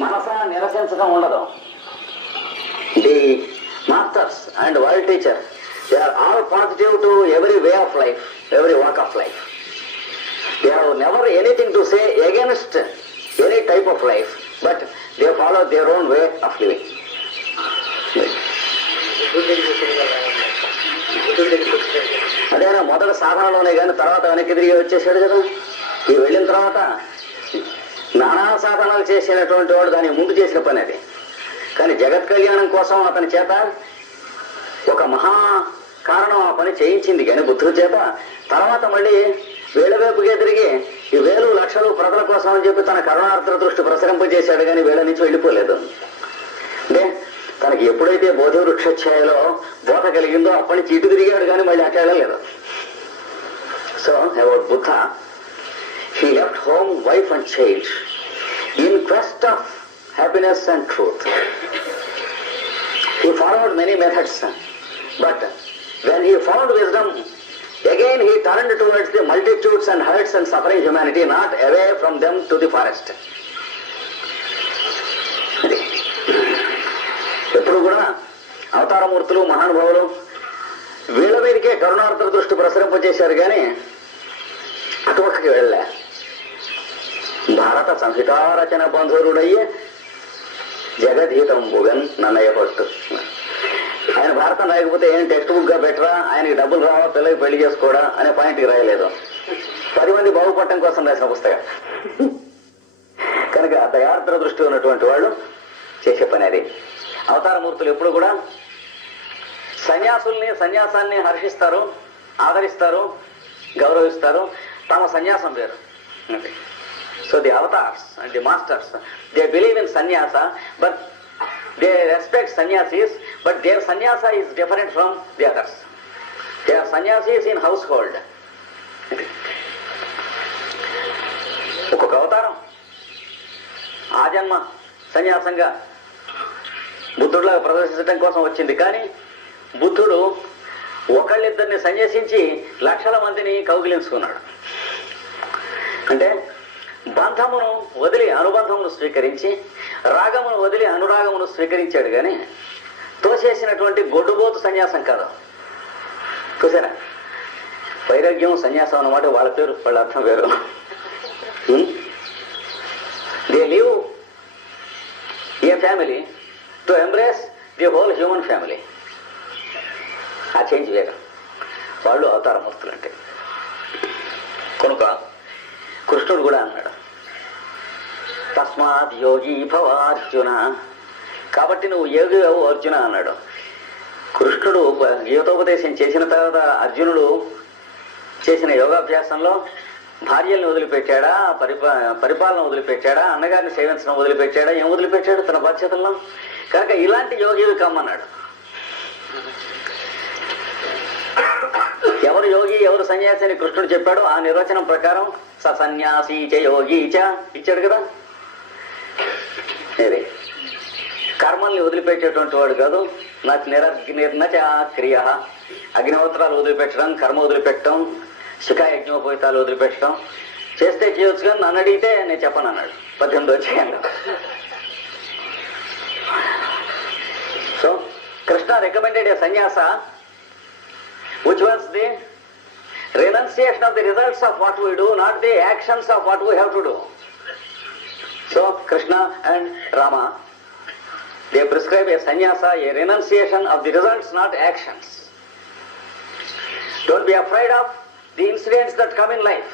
మనస నిరసించడం ఉండదు. The masters and world teacher they are all positive to every way of life every walk of life they have never anything to say against any type of life but they follow their own way of living అదేనా మొదట సాధనలోనే కానీ తర్వాత వెనక్కి తిరిగి వచ్చేసాడు కదా? ఈ వెళ్ళిన తర్వాత నానా సాధనాలు చేసేటటువంటి వాడు దానికి ముందు చేసిన పని అది. కానీ జగత్ కళ్యాణం కోసం అతని చేత ఒక మహా కారణం ఆ పని చేయించింది కానీ బుద్ధుడి చేత. తర్వాత మళ్ళీ వేళవైపుగా తిరిగి ఈ వేలు లక్షలు ప్రజల కోసం అని చెప్పి తన కరుణార్థ దృష్టి ప్రసరింపజేశాడు కానీ వేళ నుంచి వెళ్ళిపోలేదు. అంటే తనకి ఎప్పుడైతే బోధ వృక్షఛాయలో బోధ కలిగిందో అప్పటి నుంచి ఇటు తిరిగాడు కానీ మళ్ళీ అట్లా వెళ్ళలేదు. So about Buddha? He left home wife and child quest of happiness and truth. He followed many methods, but when he found wisdom, again he turned towards the multitudes and hurts and suffering humanity, not away from them to the forest. ఎప్పుడు కూడా అవతారమూర్తులు మహానుభావులు వీళ్ళ మీదకే కరుణార్థ దృష్టి ప్రసరింపజేశారు కానీ అటువక్కకి వెళ్ళలే భారత సంహితారచన బంధువుడయ్యే జగదీతం బుగన్ నన్నయ్య పట్టు ఆయన భారతం రాయకపోతే ఏం టెక్స్ట్ బుక్గా బెటరా ఆయనకి డబ్బులు రావా? పిల్లకి పెళ్ళి చేసుకోడా? అనే పాయింట్కి రాయలేదు. పది మంది బాగుపడటం కోసం రాసిన పుస్తకం. కనుక దయార్థ దృష్టి ఉన్నటువంటి వాళ్ళు చేసే పని అది. అవతారమూర్తులు ఎప్పుడు కూడా సన్యాసుల్ని సన్యాసాన్ని హర్షిస్తారు ఆదరిస్తారు గౌరవిస్తారు. తమ సన్యాసం వేరు. So the avatars and the masters they believe in sanyasa but they respect sanyasis but their sanyasa is different from the others they are sanyasis in household ఒక్కొక్క అవతారం. ఆ జన్మ సన్యాసంగా బుద్ధుడులాగా ప్రదర్శించడం కోసం వచ్చింది. కానీ బుద్ధుడు ఒకళ్ళిద్దరిని సన్యసించి లక్షల మందిని కౌగిలించుకున్నాడు. అంటే బంధమును వదిలి అనుబంధమును స్వీకరించి రాగమును వదిలి అనురాగమును స్వీకరించాడు కానీ తోసేసినటువంటి గొడ్డుబోతు సన్యాసం కాదు. చూసారా వైరాగ్యం సన్యాసం అన్నమాట వాళ్ళ పేరు వాళ్ళ అర్థం వేరు. They leave a family? To embrace the whole human family. ఆ చేంజ్ వేరు. వాళ్ళు అవతారమూర్తులు అంటే కనుక కృష్ణుడు కూడా అన్నాడు తస్మాత్ యోగి భవ అర్జున. కాబట్టి నువ్వు యోగి అవు అర్జున అన్నాడు. కృష్ణుడు గీతోపదేశం చేసిన తర్వాత అర్జునుడు చేసిన యోగాభ్యాసంలో భార్యల్ని వదిలిపెట్టాడా పరిపా పరిపాలన వదిలిపెట్టాడా అన్నగారిని సేవించడం వదిలిపెట్టాడా ఏం వదిలిపెట్టాడు తన బాధ్యతల్లో? కనుక ఇలాంటి యోగివి కమ్మన్నాడు. ఎవరు యోగి ఎవరు సన్యాసి అని కృష్ణుడు చెప్పాడు ఆ నిర్వచనం ప్రకారం స సన్యాసి చ యోగి చ ఇచ్చాడు కదా ఇది కర్మల్ని వదిలిపెట్టేటువంటి వాడు కాదు. నాకు నిరగ్నిర్నచ క్రియ. అగ్నిహోత్రాలు వదిలిపెట్టడం కర్మ వదిలిపెట్టడం శిఖాయజ్ఞోపవితాలు వదిలిపెట్టడం. చేస్తే చేయొచ్చు కానీ నన్ను అడిగితే నేను చెప్పను అన్నాడు. పద్దెనిమిది వచ్చాయంగా so Krishna recommended a sanyasa. Which was the renunciation of the results of what we do not the actions of what we have to do so Krishna and Rama they prescribe a sannyasa, a renunciation of the results, not actions. Don't be afraid of the incidents that come in life.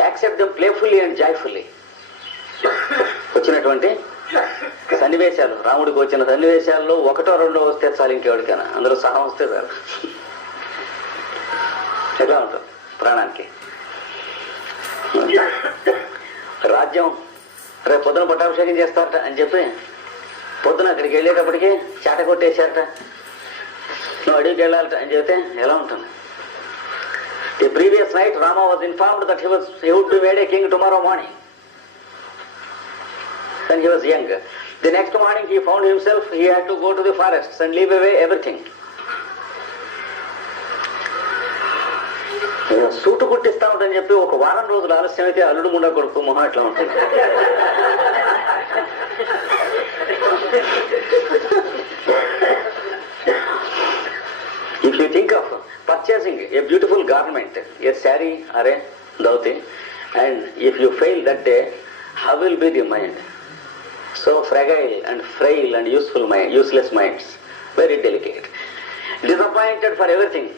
Accept them playfully and joyfully. వచ్చినటువంటి సన్నివేశాలు రాముడికి వచ్చిన సన్నివేశాల్లో ఒకటో రెండో వస్తే చాలు ఇంకెవరికైనా అందరూ సహా వస్తే చాలు ఎట్లా ఉంటుంది ప్రాణానికి రాజ్యం రేపు పొద్దున పట్టాభిషేకం చేస్తారట అని చెప్పి పొద్దున అక్కడికి వెళ్ళేటప్పటికి చేట కొట్టేశారట నువ్వు అడవికి వెళ్ళాలట అని చెప్తే ఎలా ఉంటుంది the previous night Rama was informed that he was he would be made a king tomorrow morning when he was young. The next morning he found himself, he had to go to the forests and leave away everything. Suit కుట్టిస్తా చెప్పి ఒక వారం రోజులు ఆలస్యం అయితే అల్లుడు ముండ కొడుకు మొహం అట్లా ఉంటుంది. If you think of purchasing a beautiful garment a sari or dhoti and if you fail that day how will be the mind so fragile and frail and useful mind useless minds very delicate disappointed for everything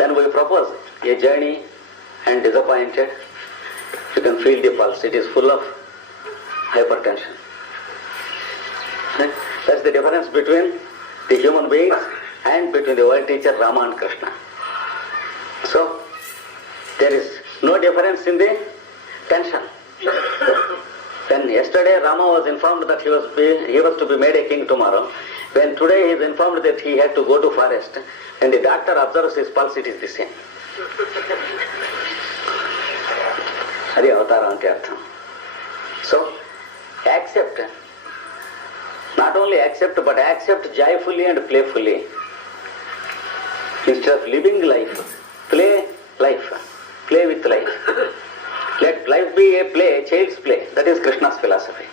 Then we propose a journey and disappointed. You can feel the pulse. It is full of hypertension. That's the difference between the human beings and between the world teacher Rama and Krishna. So, there is no difference in the tension. Then yesterday Rama was informed that he was, be, he was to be made a king tomorrow, when today he is informed that he had to go to forest, and the doctor observes his pulse, it is the same. అది అవతారం అంటే అర్థం so accept not only accept but accept joyfully and playfully instead of living life play life play with life let life be a play child's play that is Krishna's philosophy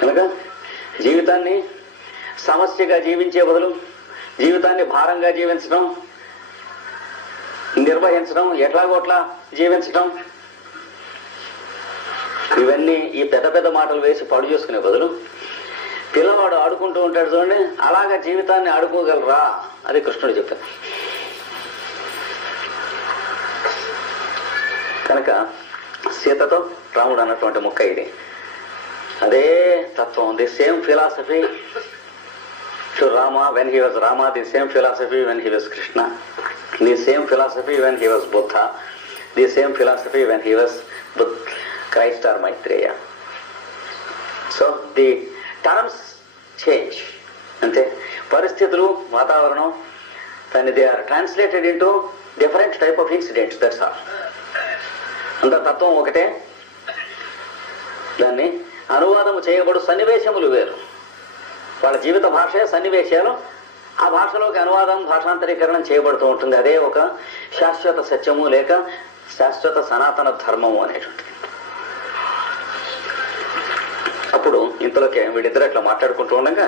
కనుక జీవితాన్ని సమస్యగా జీవించే బదులు జీవితాన్ని భారంగా జీవించడం నిర్వహించడం ఎట్లాగోట్లా జీవించడం. ఇవన్నీ ఈ పెద్ద పెద్ద మాటలు వేసి పాడు చేసుకునే బదులు పిల్లవాడు ఆడుకుంటూ ఉంటాడు చూడండి అలాగా జీవితాన్ని ఆడుకోగలరా అది కృష్ణుడు చెప్పారు కనుక సీతతో రాముడు అన్నటువంటి ముక్క ఇది. అదే తత్వం the same philosophy to Rama when he was Rama the same philosophy when he was Krishna the same philosophy when he was Buddha the same philosophy when he was Christ or Maitreya so the terms change అంటే పరిస్థితులు వాతావరణం దాన్ని they are translated into different type of incidents that's all అంత తత్వం ఒకటే. దాన్ని అనువాదము చేయబడు సన్నివేశములు వేరు. వాళ్ళ జీవిత భాషే సన్నివేశాలు. ఆ భాషలోకి అనువాదం భాషాంతరీకరణం చేయబడుతూ ఉంటుంది. అదే ఒక శాశ్వత సత్యము లేక శాశ్వత సనాతన ధర్మము అనేటువంటిది. అప్పుడు ఇంతలోకే వీడిద్దరు అట్లా మాట్లాడుకుంటూ ఉండగా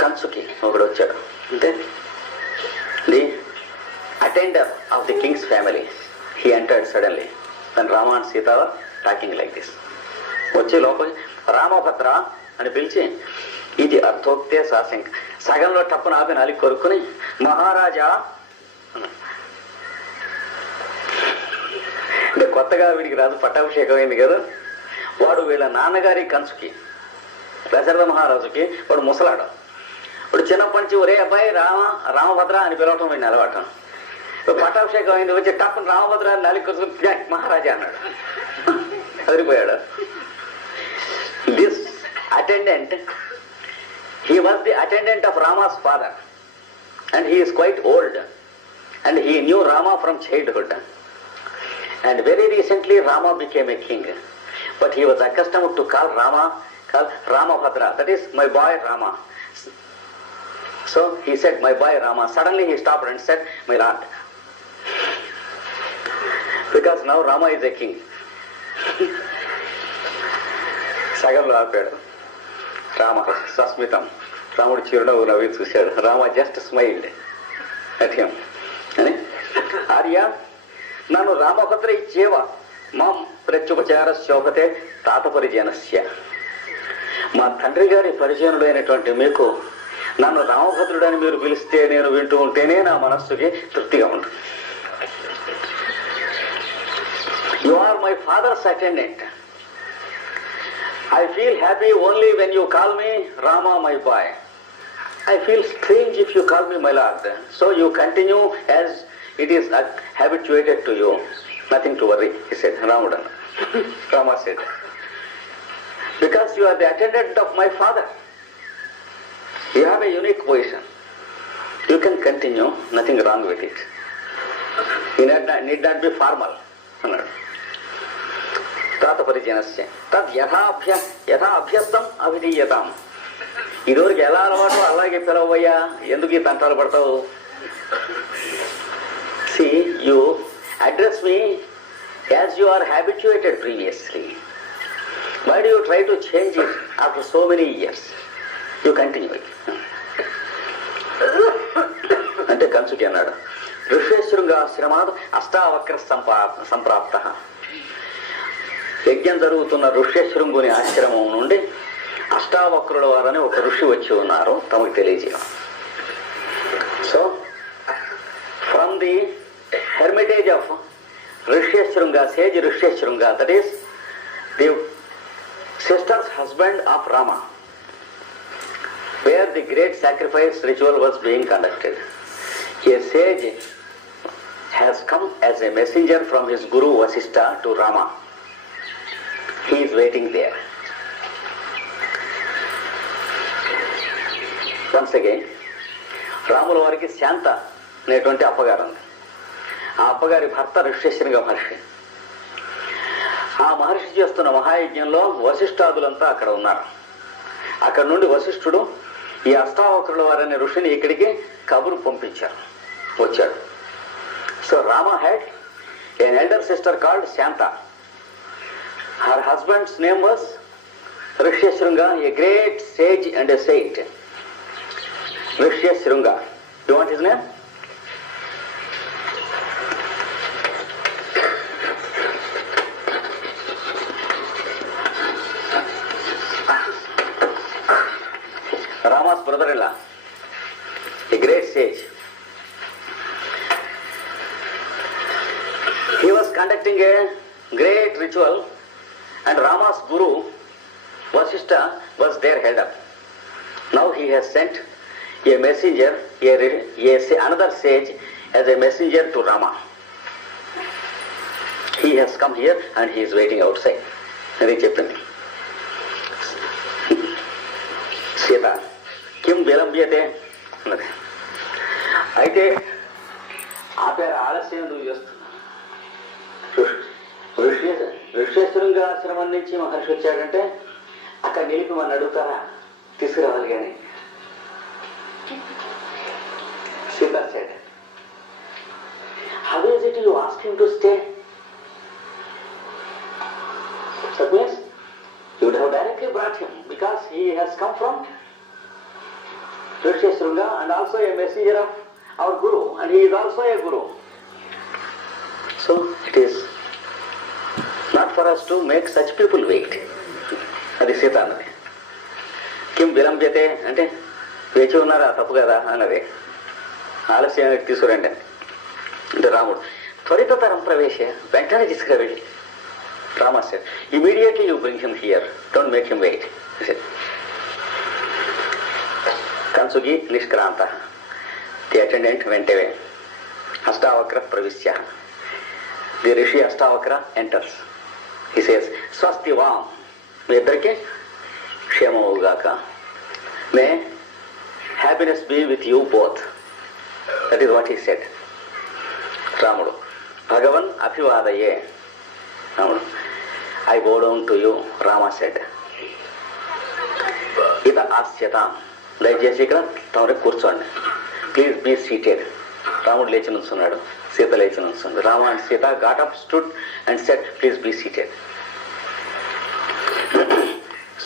కంచుకి ఒకడు వచ్చాడు. అంటే the attender of the king's family he entered suddenly then Rama and Sithara talking like this వచ్చి లోపల రామభద్ర అని పిలిచి ఇది అర్థోక్తే సాశంక. సగంలో టప్పున ఆపి నాలుగు కొరుక్కుని మహారాజా అంటే కొత్తగా వీడికి రాదు పట్టాభిషేకం అయింది కదా. వాడు వీళ్ళ నాన్నగారి కంచుకి దశరథ మహారాజుకి వాడు ముసలాడు. వాడు చిన్నప్పటి నుంచి ఒరే అబ్బాయి రామ రామభద్ర అని పిలవటం వీడిని అలవాటం. పట్టాభిషేకం అయింది వచ్చి టప్పని రామభద్ర అని నాలుగు కొరుకుని మహారాజా అన్నాడు. అదిరిపోయాడు. This attendant, he was the attendant of Rama's father and he is quite old and he knew Rama from childhood. And very recently Rama became a king. But he was accustomed to call Rama, call Ramabhadra, that is my boy Rama. So he said, my boy Rama. Suddenly he stopped and said, my lord. Because now Rama is a king. సగంలో ఆపాడు రామ సస్మితం. రాముడు చిరునవ్వు నవ్వి చూశాడు. Rama just smiled at అని. ఆర్య నన్ను రామభద్ర ఇచ్చేవ మాం ప్రత్యుపచార శోభతే తాత పరిజనస్య. మా తండ్రి గారి పరిచయనుడైనటువంటి మీకు నన్ను రామభద్రుడని మీరు పిలిస్తే నేను వింటూ ఉంటేనే నా మనస్సుకి తృప్తిగా ఉంటుంది. You are my father's attendant I feel happy only when you call me Rama, my boy. I feel strange if you call me my lord. So you continue as it is habituated to you. Nothing to worry, he said, Ramudan. Rama said. Because you are the attendant of my father. You have a unique position. You can continue, nothing wrong with it. You need not, need not be formal. అన్నాడు పరిచయనస్య తద్ యథాభ్య యథా అభ్యస్తం అభిధీయతాం ఇదివరకు ఎలా అలవాటు అలాగే పిలవయ్యా. ఎందుకు ఈ తంటాలు పడతావు? See you address me as you are habituated previously why do you try to change it after so many years you continue it అంటే కంసుకి అన్నాడు. ఋషేశ్వరుగా ఆశ్రమాత్ అష్టావక్ర సంపా సంప్రాప్త. యజ్ఞం జరుగుతున్న ఋష్యశృంగుని ఆశ్రమం నుండి అష్టావక్రుల వారని ఒక ఋషి వచ్చి ఉన్నారు తమకు తెలియజేయం so from the hermitage of Rishyashringa sage Rishyashringa that is the sister's husband of Rama where the great sacrifice ritual was being conducted. A sage has come as a messenger from his guru Vasistha to Rama. He is waiting there. Once again, రాముల వారికి శాంత అనేటువంటి అప్పగారు ఉంది. ఆ అప్పగారి భర్త ఋష్యశృంగ మహర్షి. ఆ మహర్షి చేస్తున్న మహాయజ్ఞంలో వశిష్ఠాదులంతా అక్కడ ఉన్నారు. అక్కడ నుండి వశిష్ఠుడు ఈ అష్టావకరుల వారనే ఋషిని ఇక్కడికి కబురు పంపించారు. వచ్చాడు. So Rama had an elder sister called Shanta Her husband's name was Rishyasringa, a great sage and a saint. Rishyasringa. do You want his name? Sent a messenger, a, a, another sage as a messenger to Rama. He has come here and he is waiting outside. అది చెప్పింది సీత కిం విలంబ్యతే అన్నది అయితే ఆ పేరు ఆలస్యం ఎందుకు చేస్తున్నావు ఋషేశ్వరంగా ఆశ్రమం నుంచి మహర్షి వచ్చాడంటే అక్కడ నిలిపి మన అడుగుతారా తీసుకురావాలి కానీ Sita said, How is it you ask him to stay? That means you would have directly brought him because he has come from Risheshringa and also a messenger of our Guru and he is also a Guru. So it is not for us to make such people wait. అది సీత అన్నది కిం విలంబ్యతే అంటే వేచి ఉన్నారా తప్పు కదా అన్నది ఆలస్యం తీసుకురండి అని. అంటే రాముడు త్వరితతరం ప్రవేశ వెంటనే తీసుకువెళ్ళి Rama said, immediately you bring him here. Don't make him wait. He said, కంసుగి నిష్క్రాంత the attendant went away. Ashtavakra ప్రవిశ్య the rishi Ashtavakra enters he says స్వస్తి వాం మీ ఇద్దరికి క్షేమవుగాక may happiness be with you both that is what he said రాముడు భగవన్ అభివాదయే. రాముడు I go down to you Rama said ఇత ఆస్యత. దయచేసి ఇక్కడ తమరే కూర్చోండి. ప్లీజ్ బీ సీటెడ్ రాముడు లేచి నుంచున్నాడు. సీత లేచి నుంచుంది. Rama and Sita got off stood and said please be seated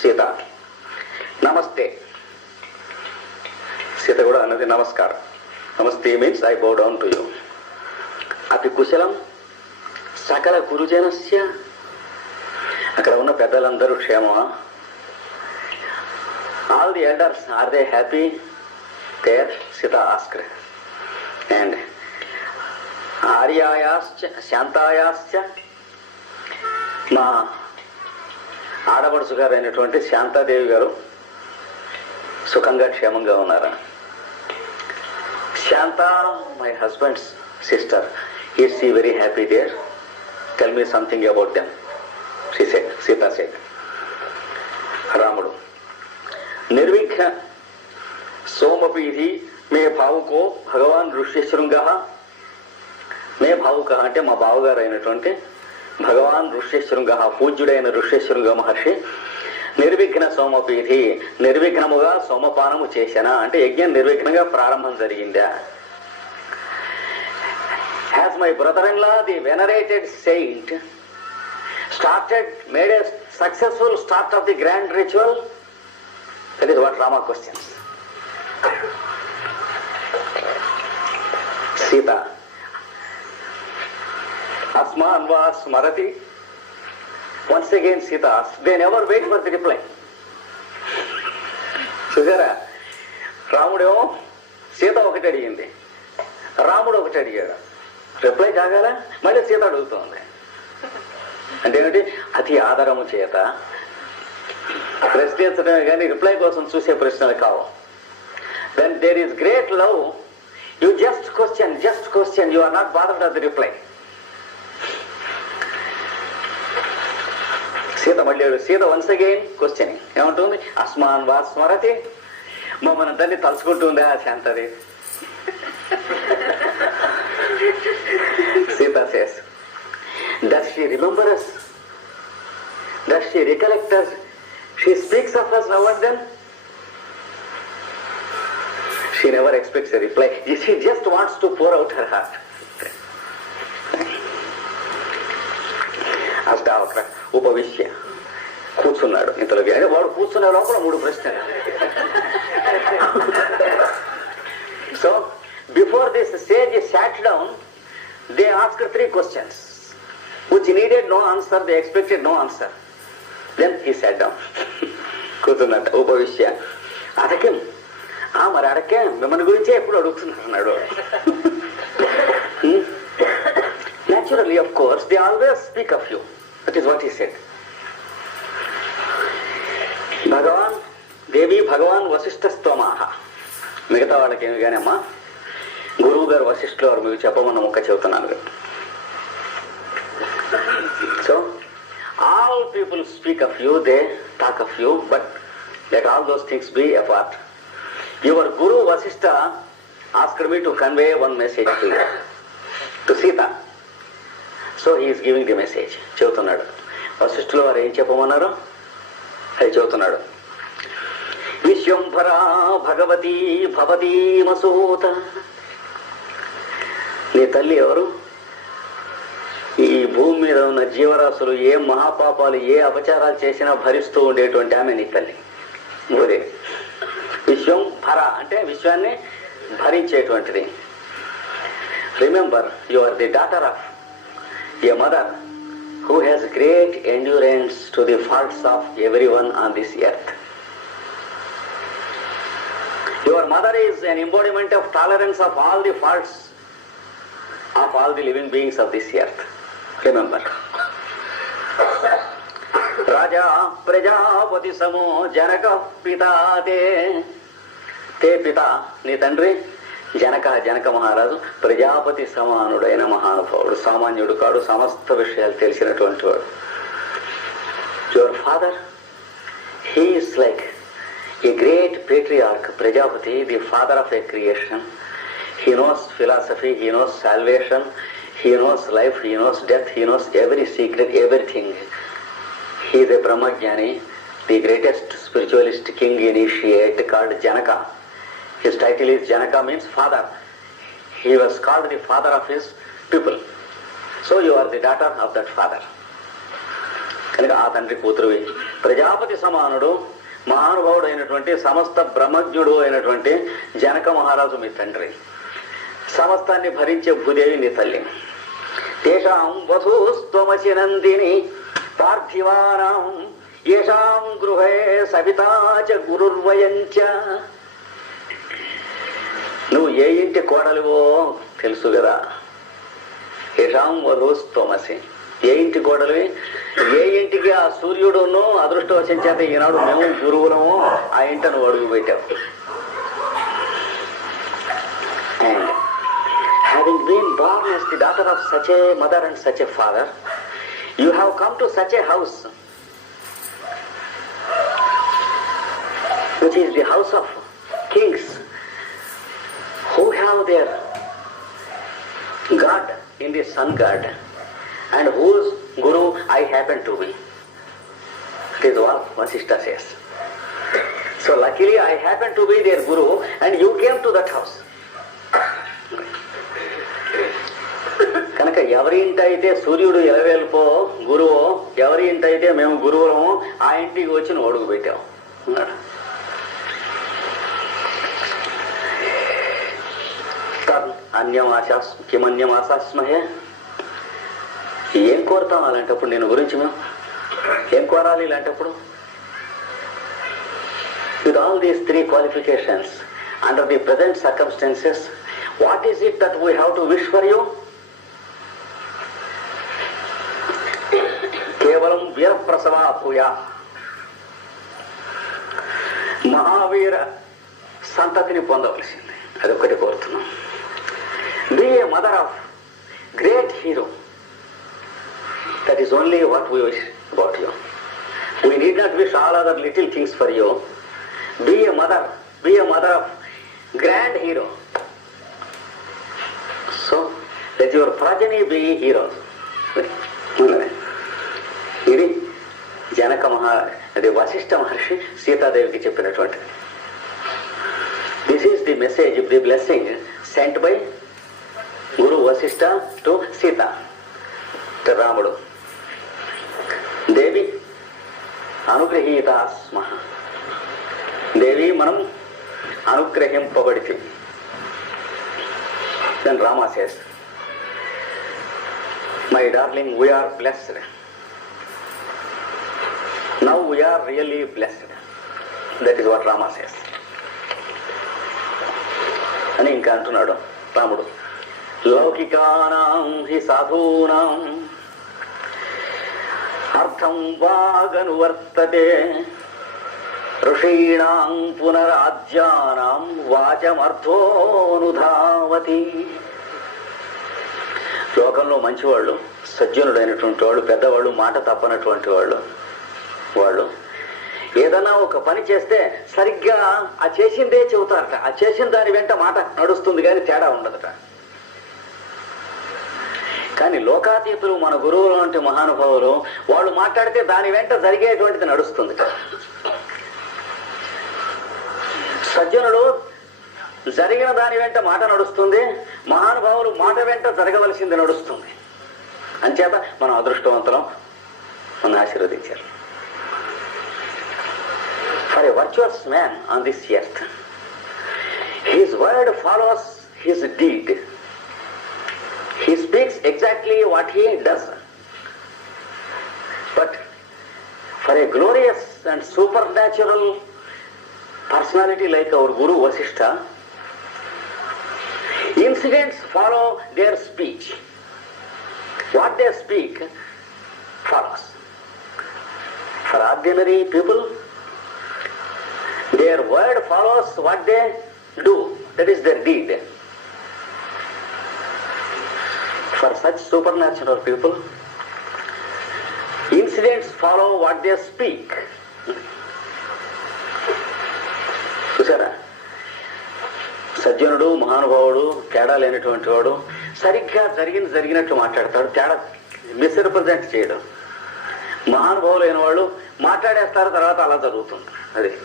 Sita నమస్తే. సీత కూడా అన్నది నమస్కారం. Namaste means I bow down to you అతి కుశలం సకల గురుజనస్య. అక్కడ ఉన్న పెద్దలందరూ క్షేమమా? All the elders are they happy there Sita asked and ఆర్యాయాశ్చ శాంతాయాశ్చ మా ఆడపడుచు గారు అయినటువంటి శాంతాదేవి గారు సుఖంగా క్షేమంగా ఉన్నారా Shanta my husband's sister is she very happy there tell me something about them Shri said Sita said రాముడు నిర్విఘ్న సోమపీఠి మే భావుకో భగవాన్ ఋష్యశృంగ మే భావుక అంటే మా బావగారు అయినటువంటి భగవాన్ ఋష్యశృంగ పూజ్యుడైన ఋష్యశృంగ మహర్షి నిర్విఘ్న సోమపీఠి నిర్విఘ్నముగా సోమపానము చేశానా? అంటే యజ్ఞం నిర్విఘ్నంగా ప్రారంభం జరిగిందా? Has my brother in law the venerated saint started made a successful start of the grand ritual తెలీదు వాట్ రామా క్వశ్చన్స్ సీత అస్మాన్ వా స్మరతి once again Sita asks. Ever wait for the reply చూసారా రాముడేమో సీత ఒకటి అడిగింది. రాముడు ఒకటి అడిగాడు. రిప్లై కాగాల? మళ్ళీ సీత అడుగుతోంది. అంటే ఏమిటి? అతి ఆధారము చేత ప్రశ్నించడమే కానీ రిప్లై కోసం చూసే ప్రశ్నలు కావు. Then there is great love you just question just question you are not bothered the reply Sita మళ్ళీ సీత వన్స్ అగైన్ క్వశ్చన్ ఏమంటుంది? అస్మాన్ వా స్మరతి. మమ్మల్ని అందరినీ తలుచుకుంటుందా? శాంతది. Sita says does she remember us does she recollect us she speaks of us now and then she never expects a reply she just wants to pour out her heart Ashtavakra ఉపవిశ్య కూర్చున్నాడు. ఇంతలోకి అంటే వాడు కూర్చున్న లోపల మూడు ప్రశ్నలు. So before this stage sat down they ask three questions which needed no answer they expected no answer then he sat down కూర్చున్నట్ట ఉపవిష్య అడకే ఆ మరి అడకే మిమ్మల్ని గురించే ఎప్పుడు అడుగుతున్నాడు? అన్నాడు. Hmm? Naturally, of course, they always speak of you. That is what he said. భగవాన్ దేవి భగవాన్ వశిష్ఠ స్తోమాహ మిగతా వాళ్ళకి ఏమి కానీ అమ్మా గురువు గారు వశిష్ఠులు వారు మీకు చెప్పమన్న ముక్క చెబుతున్నాను. So all people speak of you they talk of you but let all those things be apart your guru Vasishtha asked me to convey one message to to Sita so he is giving the message చెబుతున్నాడు. వశిష్ఠులు వారు ఏం చెప్పమన్నారు? అది చెబుతున్నాడు. విశ్వంభరా భగవతి భవతీ మసూత నీ తల్లి ఎవరు? ఈ భూమి మీద ఉన్న జీవరాశులు ఏ మహాపాపాలు ఏ అపచారాలు చేసినా భరిస్తూ ఉండేటువంటి ఆమె నీ తల్లి. భూదేవి విశ్వం భర అంటే విశ్వాన్ని భరించేటువంటిది. Remember you are the daughter of a mother who has great endurance to the faults of every one on this earth Your mother is an embodiment of tolerance of all the faults of all the living beings of this earth. Remember. రాజా ప్రజాపతి సమో జనక పితా తే తే పిత నీ తండ్రి జనక జనక మహారాజు ప్రజాపతి సమానుడైన మహానుభావుడు సామాన్యుడు కాడు సమస్త విషయాలు తెలిసినటువంటి వాడు your father he is like A great patriarch Prajapati the father of a creation he knows philosophy he knows salvation he knows life he knows death he knows every secret everything he is a Brahmagyani, the greatest spiritualist king initiate called Janaka. His title is Janaka means father. He was called the father of his people. So you are the daughter of that father. కనుక ఆ తండ్రి కూతురువి ప్రజాపతి సమానుడు మహానుభావుడు అయినటువంటి సమస్త బ్రహ్మజ్ఞుడు అయినటువంటి జనక మహారాజు మీ తండ్రి. సమస్తాన్ని భరించే భూదేవి నీ తల్లి. తేషాం వధూస్తమసి నందిని పార్థివానాం ఏషాం గృహే సవితా చ గురుర్వయంచ నువ్వు ఏ ఇంటి కోడలివో తెలుసు కదా. ఏషాం వధూస్తమసి ఏ ఇంటి కోడలివి ఏ ఇంటికి ఆ సూర్యుడును అదృష్టవశం చేత ఈనాడు మేము గురువులము ఆ ఇంట నువ్వు అడుగు పెట్టావు And having been born as the daughter of such a mother and such a father, you have come to such a house, which is the house of kings who have their God in the sun god and whose guru I happen to be. It is what Vasishta says. So luckily I happen to be their guru and you came to that house. కనుక ఎవరి ఇంటి అయితే సూర్యుడు ఎలవేల్పో గురువో ఎవరి ఇంటి అయితే మేము గురువులము ఆ ఇంటికి వచ్చి నువ్వు అడుగు పెట్టావు అన్నాడు తద్ అన్యమాశాస్ కిమన్యమాశాస్మహే ఏం కోరుతాం అలాంటప్పుడు నేను గురించి మేము ఏం కోరాలి ఇలాంటప్పుడు? With all these three qualifications under the present circumstances what is it that we have to wish for you కేవలం వీరప్రసవ అపూయ మహావీర సంతతిని పొందవలసింది అది ఒకటి కోరుతున్నాం mother of great hero that is only what we wish about you we need not wish all other little things for you be a mother, be a mother of grand hero. So, let your progeny be heroes. ఉన్నది. ఇది జనక మహా అది వశిష్ఠ మహర్షి సీతాదేవికి చెప్పినటువంటి this is the message the blessing sent by guru Vasishtha to Sita to రాముడు దేవి అనుగ్రహీత స్మ. దేవి మనం అనుగ్రహింపబడితే. Then Rama says my darling we are blessed now we are really blessed that is what Rama says అని ఇంకా అంటున్నాడు రాముడు. లౌకికానాం హి సాధూనాం అర్థం వాగనువర్తతే ఋషీణాం పునరాజ్యానాం వాచమర్థోనుధావతి లోకంలో మంచివాళ్ళు సజ్జనుడైనటువంటి వాళ్ళు పెద్దవాళ్ళు మాట తప్పనటువంటి వాళ్ళు వాళ్ళు ఏదైనా ఒక పని చేస్తే సరిగ్గా ఆ చేసిందే చెబుతారట. ఆ చేసిన దాని వెంట మాట నడుస్తుంది కానీ తేడా ఉండదుట. కానీ లోకాతీతులు మన గురువులు వంటి మహానుభావులు వాళ్ళు మాట్లాడితే దాని వెంట జరిగేటువంటిది నడుస్తుంది. సజ్జనుడు జరిగిన దాని వెంట మాట నడుస్తుంది మహానుభావులు మాట వెంట జరగవలసింది నడుస్తుంది. అంచేత మనం అదృష్టవంతులం మన ఆశీర్వదించారు. For a virtuous man on this earth his word follows his deed He speaks exactly what he does. But for a glorious and supernatural personality like our Guru Vasishtha, incidents follow their speech. What they speak follows. For ordinary people, their word follows what they do, that is their deed. For such supernatural people incidents follow what they speak చూసారా? సజ్జనుడు మహానుభావుడు తేడా లేనటువంటి వాడు సరిగ్గా జరిగింది జరిగినట్టు మాట్లాడతాడు తేడా మిస్రిప్రజెంట్ చేయడం. మహానుభావులైన వాళ్ళు మాట్లాడేస్తారు తర్వాత అలా జరుగుతుంది. అది.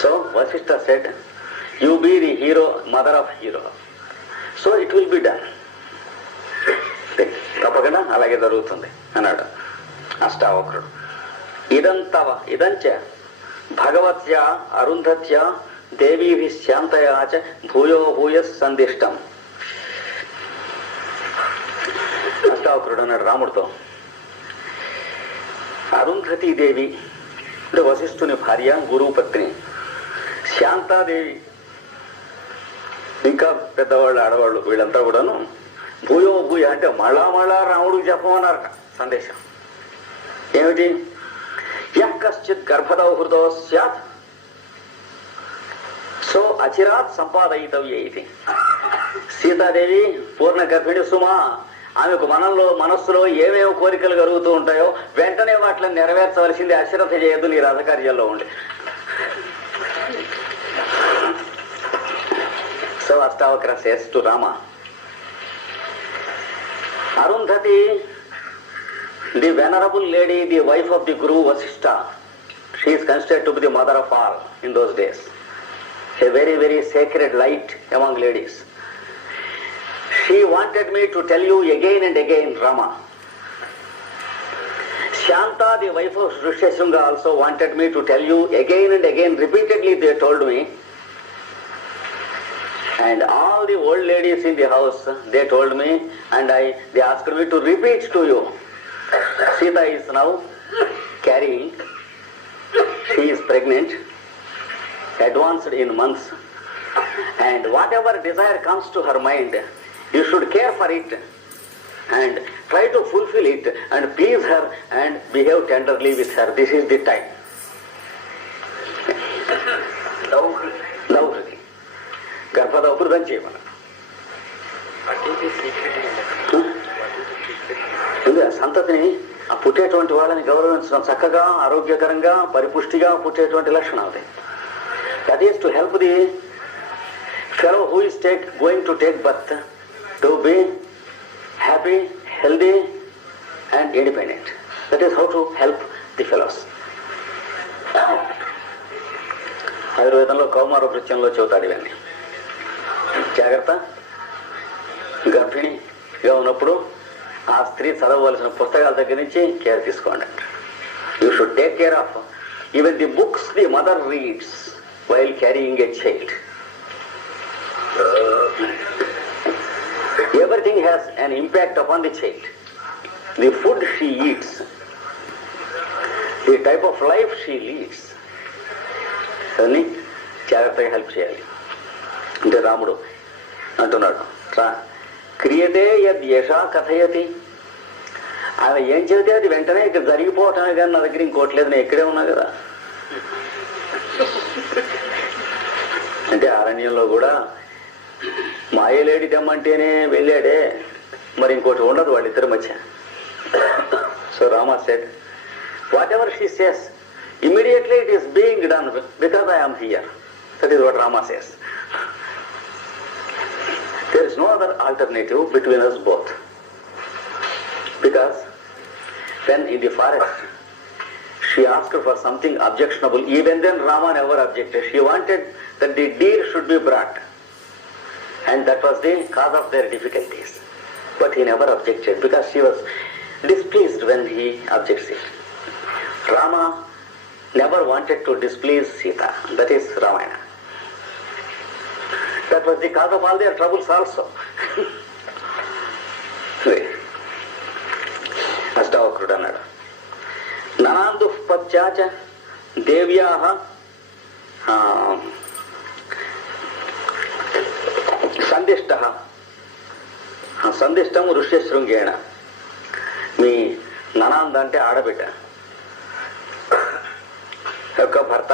So Vasishtha said you be the hero mother of hero. So it will be done తప్పకుండా అలాగే జరుగుతుంది అన్నాడు అష్టావక్రుడు ఇదంతవ ఇదంచ భగవత్య అరుంధత్య దేవీభి శాంతయా చ భూయో భూయ సందిష్టం. అష్టావక్రుడు అన్నాడు రాముడితో అరుంధతి దేవి అంటే వశిష్ఠుని భార్య గురువు పత్ని శాంతాదేవి ఇంకా పెద్దవాళ్ళు ఆడవాళ్ళు వీళ్ళంతా కూడాను భూయో భూయ అంటే మళ్ళా మళ్ళా రాముడికి చెప్పమన్నారట సందేశం. ఏమిటి? యః కశ్చిత్ గర్భదౌ హృదో సత్ సో అచిరాత్ సంపాదయితవ్య ఇది. సీతాదేవి పూర్ణ గర్భిణి సుమా ఆమెకు మనంలో మనస్సులో ఏమేమి కోరికలు కలుగుతూ ఉంటాయో వెంటనే వాటిని నెరవేర్చవలసింది అశ్రద్ధ చేయదు నీ రాజకార్యాల్లో ఉండి. So Ashtavakra says to Rama Arundhati the venerable lady the wife of the guru Vasishtha she is considered to be the mother of all in those days a very, very sacred light among ladies. She wanted me to tell you again and again Rama Shanta the wife of Rishyasringa also wanted me to tell you again and again repeatedly they told me and all the old ladies in the house they told me and i they asked me to repeat to you. Sita is now carrying she is pregnant advanced in months. And whatever desire comes to her mind you should care for it and try to fulfill it and please her and behave tenderly with her. This is the time గర్భదౌహృదం చేయమని. సంతతిని ఆ పుట్టేటువంటి వాళ్ళని గౌరవించడం చక్కగా ఆరోగ్యకరంగా పరిపుష్టిగా పుట్టేటువంటి లక్షణాలు అది that is to help the fellow who is take going to take birth to be happy healthy and independent that is how to help the fellows ఆయుర్వేదంలో కౌమార వృత్యంలో చెబుతాడు ఇవన్నీ. జాగ్రత్త. గర్భిణిగా ఉన్నప్పుడు ఆ స్త్రీ చదవవలసిన పుస్తకాల దగ్గర నుంచి కేర్ తీసుకోండి you should take care of even the books the mother reads while carrying a child everything has an impact upon the child the food she eats the type of life she leads అని జాగ్రత్తగా help చేయాలి. అంటే రాముడు అంటున్నాడు. రా. క్రియతే యద్ కథయతి. ఆమె ఏం చెబితే అది వెంటనే ఇక్కడ జరిగిపోవటమే కానీ నా దగ్గర ఇంకోటి లేదు నేను ఇక్కడే ఉన్నా కదా. అంటే అరణ్యంలో కూడా మాయలేడి తెమ్మంటేనే వెళ్ళాడే మరి ఇంకోటి ఉండదు వాళ్ళిద్దరి మధ్య. So Rama said whatever she says immediately it is being done because I am here that is what Rama says Is no other alternative between us both. Because when in the forest she asked for something objectionable, even then Rama never objected. She wanted that the deer should be brought. And that was the cause of their difficulties. But he never objected because she was displeased when he objects it. Rama never wanted to displease Sita. That is Ramayana. That was the cause of all their troubles also. అష్టావక్రుడు అన్నాడు ననాందు పశ్చాచ దేవ్యా సందిష్ట సందిష్టం ఋష్యశృంగేణ మీ ననాంద అంటే ఆడబిడ్డ యొక్క భర్త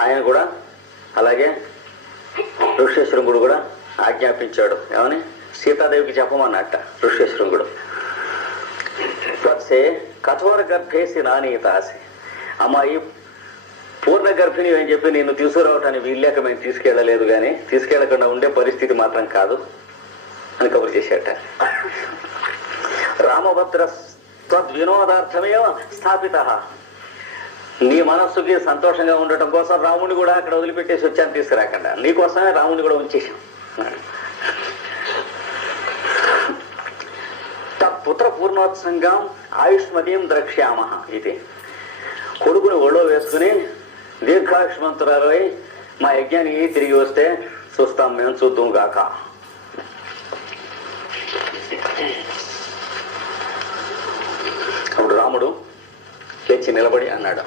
ఆయన కూడా అలాగే ఋషేశ్వరంగుడు కూడా ఆజ్ఞాపించాడు. ఏమని? సీతాదేవికి చెప్పమన్నట్ట ఋషేశ్వరంగుడు వత్సే కఠోర గర్భేసి నానీతాసి అమ్మాయి పూర్ణ గర్భిణి అని చెప్పి నేను తీసుకురావటానికి వీల్లేక మేము తీసుకెళ్ళలేదు కానీ తీసుకెళ్ళకుండా ఉండే పరిస్థితి మాత్రం కాదు అని కబురు చేశాట. రామభద్ర తద్వినోదార్థమేవ స్థాపిత. నీ మనస్సుకి సంతోషంగా ఉండటం కోసం రాముడిని కూడా అక్కడ వదిలిపెట్టేసి వచ్చాను తీసుకురాకుండా. నీకోసమే రాముడిని కూడా ఉంచేసాం పుత్ర పూర్ణోత్సంగం ఆయుష్మదీం ద్రక్ష్యామ ఇది. కొడుకుని ఒళ్ళో వేసుకుని దీర్ఘాయుష్మంతురాలై మా యజ్ఞానికి తిరిగి వస్తే చూస్తాం మేము చూద్దాం గాక అప్పుడు రాముడు లేచి నిలబడి అన్నాడు.